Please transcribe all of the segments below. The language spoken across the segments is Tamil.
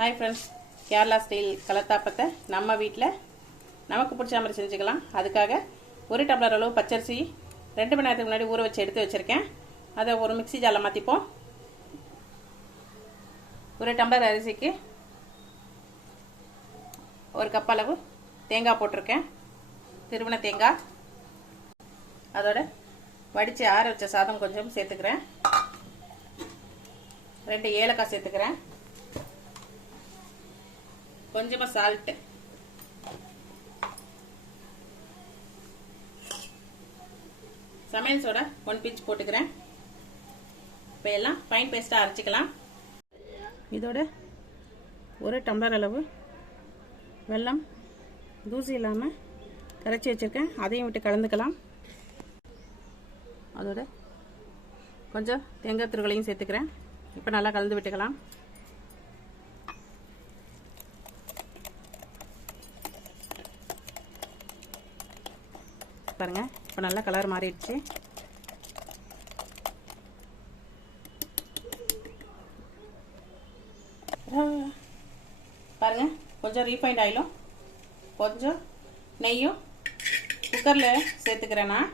ஹாய் ஃப்ரெண்ட்ஸ் கேரளா ஸ்டைல் கலத்தாப்பத்தை நம்ம வீட்டில் நமக்கு பிடிச்ச மாதிரி செஞ்சுக்கலாம். அதுக்காக ஒரு டம்ளர் அளவு பச்சரிசி ரெண்டு மணி நேரத்துக்கு முன்னாடி ஊற வச்சு எடுத்து வச்சுருக்கேன். அதை ஒரு மிக்ஸி ஜாரில் மாற்றிப்போம் ஒரு டம்ளர் அரிசிக்கு ஒரு கப் அளவு தேங்காய் போட்டிருக்கேன். திருவண தேங்காய். அதோட வடித்து ஆற வச்ச சாதம் கொஞ்சம் சேர்த்துக்கிறேன். ரெண்டு ஏலக்காய் சேர்த்துக்கிறேன். கொஞ்சமாக சால்ட்டு சமையல் சோடா ஒன் பிஞ்ச் போட்டுக்கிறேன். இப்போ எல்லாம் ஃபைன் பேஸ்ட்டாக அரைச்சிக்கலாம். இதோட ஒரு டம்ளர் அளவு வெள்ளம் தூசி இல்லாமல் கரைச்சி வச்சுருக்கேன். அதையும் விட்டு கலந்துக்கலாம். அதோட கொஞ்சம் தேங்காய் துருகளையும் சேர்த்துக்கிறேன். இப்போ நல்லா கலந்து விட்டுக்கலாம். பாருங்க. இப்போ நல்லா கலர் மாறிடுச்சு. பாருங்க கொஞ்சம் ரீஃபைண்ட் ஆயிலும் கொஞ்சம் நெய்யும் குக்கரில் சேர்த்துக்கிறேன் நான்.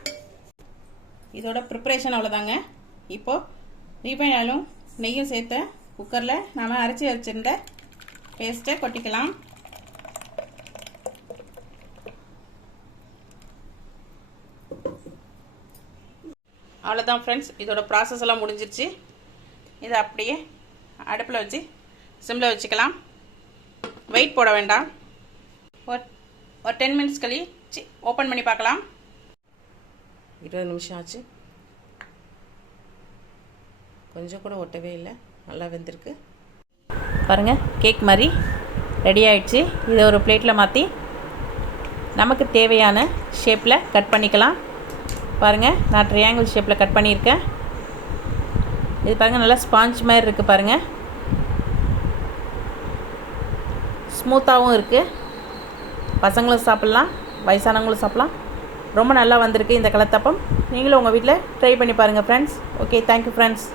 இதோட ப்ரிப்பரேஷன் அவ்வளோதாங்க இப்போது ரீஃபைண்ட் ஆயிலும் நெய்யும் சேர்த்து குக்கரில் நாம் அரைச்சி வச்சுருந்த பேஸ்ட்டை கொட்டிக்கலாம். அவ்வளோதான் ஃப்ரெண்ட்ஸ் இதோட ப்ராசஸ் எல்லாம் முடிஞ்சிருச்சு. இதை அப்படியே அடுப்பில் வச்சு சிம்மில் வச்சுக்கலாம். வெயிட் போட வேண்டாம். ஒரு ஒரு டென் மினிட்ஸ் கழிச்சு ஓப்பன் பண்ணி பார்க்கலாம். இருபது நிமிஷம் ஆச்சு. கொஞ்சம் கூட ஒட்டவே இல்லை. நல்லா வெந்திருக்கு. பாருங்கள் கேக் மாதிரி ரெடி ஆயிடுச்சு. இதை ஒரு பிளேட்டில் மாற்றி நமக்கு தேவையான ஷேப்பில் கட் பண்ணிக்கலாம். பாருங்கள் நான் ட்ரையாங்கிள் ஷேப்பில் கட் பண்ணியிருக்கேன். இது பாருங்கள் நல்லா ஸ்பாஞ்ச் மாதிரி இருக்குது பாருங்கள் ஸ்மூத்தாகவும் இருக்குது பசங்களும் சாப்பிட்லாம் வயசானவங்களும் சாப்பிட்லாம். ரொம்ப நல்லா வந்திருக்கு இந்த கலத்தப்பம் நீங்களும் உங்கள் வீட்டில் ட்ரை பண்ணி பாருங்கள் ஃப்ரெண்ட்ஸ் ஓகே தேங்க்யூ ஃப்ரெண்ட்ஸ்